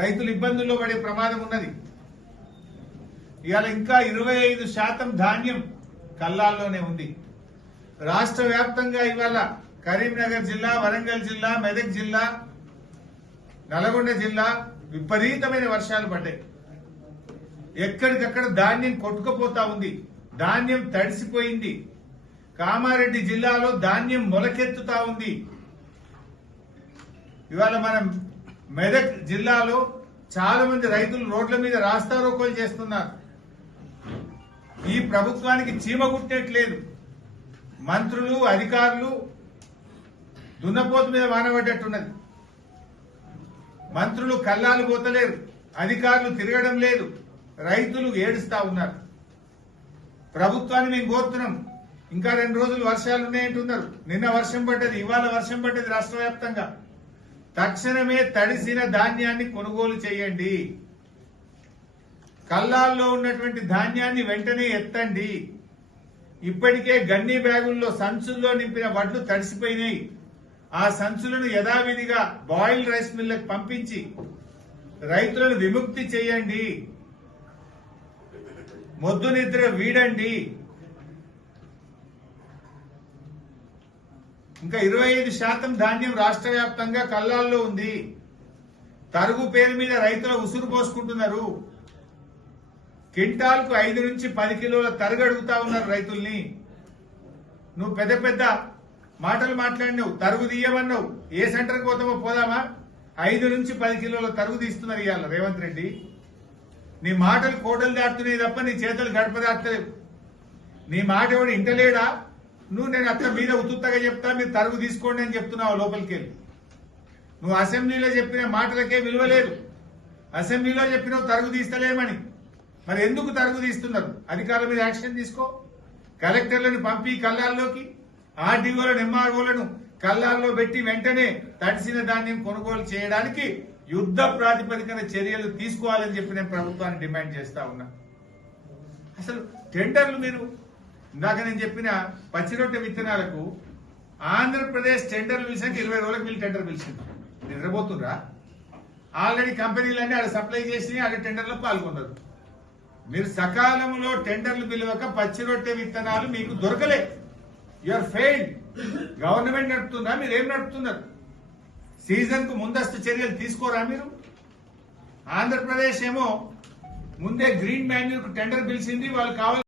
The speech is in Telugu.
రైతులు ఇబ్బందుల్లో పడే ప్రమాదం ఉన్నది. ఇవాళ ఇంకా 25% ధాన్యం కల్లాల్లోనే ఉంది. రాష్ట్ర వ్యాప్తంగా ఇవాళ కరీంనగర్ జిల్లా, వరంగల్ జిల్లా, మెదక్ జిల్లా, నల్గొండ జిల్లా విపరీతమైన వర్షాలు పడ్డాయి. ఎక్కడికక్కడ ధాన్యం కొట్టుకుపోతా ఉంది. ధాన్యం తడిసిపోయింది. కామారెడ్డి జిల్లాలో ధాన్యం మొలకెత్తుతా ఉంది. ఇవాళ మనం మెదక్ జిల్లాలో చాలా మంది రైతులు రోడ్ల మీద రాస్తారోకోలు చేస్తున్నారు. ఈ ప్రభుత్వానికి చీమ కుట్టేట్లేదు. మంత్రులు, అధికారులు దున్నపోతు మీద వానబడ్డట్టున్నది. మంత్రులు కల్లాలు పోతలేరు, అధికారులు తిరగడం లేదు, రైతులు ఏడుస్తా ఉన్నారు. ప్రభుత్వాన్ని మేము కోరుతున్నాం, ఇంకా 2 రోజులు వర్షాలు ఉన్నాయంటున్నారు. నిన్న వర్షం పడ్డది, ఇవాళ వర్షం పడ్డది రాష్ట్ర వ్యాప్తంగా. తక్షణమే తడిసిన ధాన్యాన్ని కొనుగోలు చేయండి. కల్లాల్లో ఉన్నటువంటి ధాన్యాన్ని వెంటనే ఎత్తండి. ఇప్పటికే గన్నీ బ్యాగుల్లో సంచుల్లో నింపిన వడ్లు తడిసిపోయినాయి. ఆ సంచులను యథావిధిగా బాయిల్డ్ రైస్ మిల్లకు పంపించి రైతులను విముక్తి చేయండి. మొద్దు నిద్ర వీడండి. ఇంకా 25% ధాన్యం రాష్ట్ర వ్యాప్తంగా కల్లాల్లో ఉంది. తరుగు పేరు మీద రైతుల ఉసురు పోసుకుంటున్నారు. క్వింటాల్కు 5 నుంచి 10 కిలోల తరుగు అడుగుతా ఉన్నారు రైతుల్ని. నువ్వు పెద్ద పెద్ద మాటలు మాట్లాడినావు, తరుగు తీయమన్నావు. ఏ సెంటర్కి పోతామో పోదామా? 5 నుంచి 10 కిలోల తరుగు తీస్తున్నారు ఇవాళ రేవంత్ రెడ్డి. నీ మాటలు కోటలు దాటుతున్నాయి తప్ప నీ చేతులు గడప దాటలేవు. నీ మాట ఎవడు ఇంటలేడా? నువ్వు నేను అత్త మీద ఉత్తుత్తగా చెప్తా, మీరు తరుగు తీసుకోండి అని చెప్తున్నావు లోపలికి వెళ్ళి. నువ్వు అసెంబ్లీలో చెప్పిన మాటలకే విలువ లేదు. అసెంబ్లీలో చెప్పినావు తరుగు తీస్తలేమని. మరి ఎందుకు తరుగు తీస్తున్నారు? అధికారుల మీద యాక్షన్ తీసుకో. కలెక్టర్లను పంపి కల్లాల్లోకి, ఆర్డీఓలను, ఎంఆర్ఓలను కల్లాల్లో పెట్టి వెంటనే తడిసిన ధాన్యం కొనుగోలు చేయడానికి యుద్ధ ప్రాతిపదికన చర్యలు తీసుకోవాలని చెప్పి నేను ప్రభుత్వాన్ని డిమాండ్ చేస్తా ఉన్నా. అసలు టెండర్లు మీరు ఇందాక నేను చెప్పిన పచ్చిరొట్టె విత్తనాలకు ఆంధ్రప్రదేశ్ టెండర్లు పిలిచాక 20 రోజులకు మీరు టెండర్ పిలిచింది. నిద్రపోతుండ్రా? ఆల్రెడీ కంపెనీలన్నీ ఆడ సప్లై చేసి ఆడ టెండర్లో పాల్గొన్నారు. మీరు సకాలంలో టెండర్లు పిలవక పచ్చిరొట్టె విత్తనాలు మీకు దొరకలే. You are failed. గవర్నమెంట్ నడుపుతుందా? మీరేం నడుపుతున్నారు? సీజన్ కు ముందస్తు చర్యలు తీసుకోరా మీరు? ఆంధ్రప్రదేశ్ ఏమో ముందే గ్రీన్ మాన్యూర్ కు టెండర్ పిలిచింది. వాళ్ళు కావాలి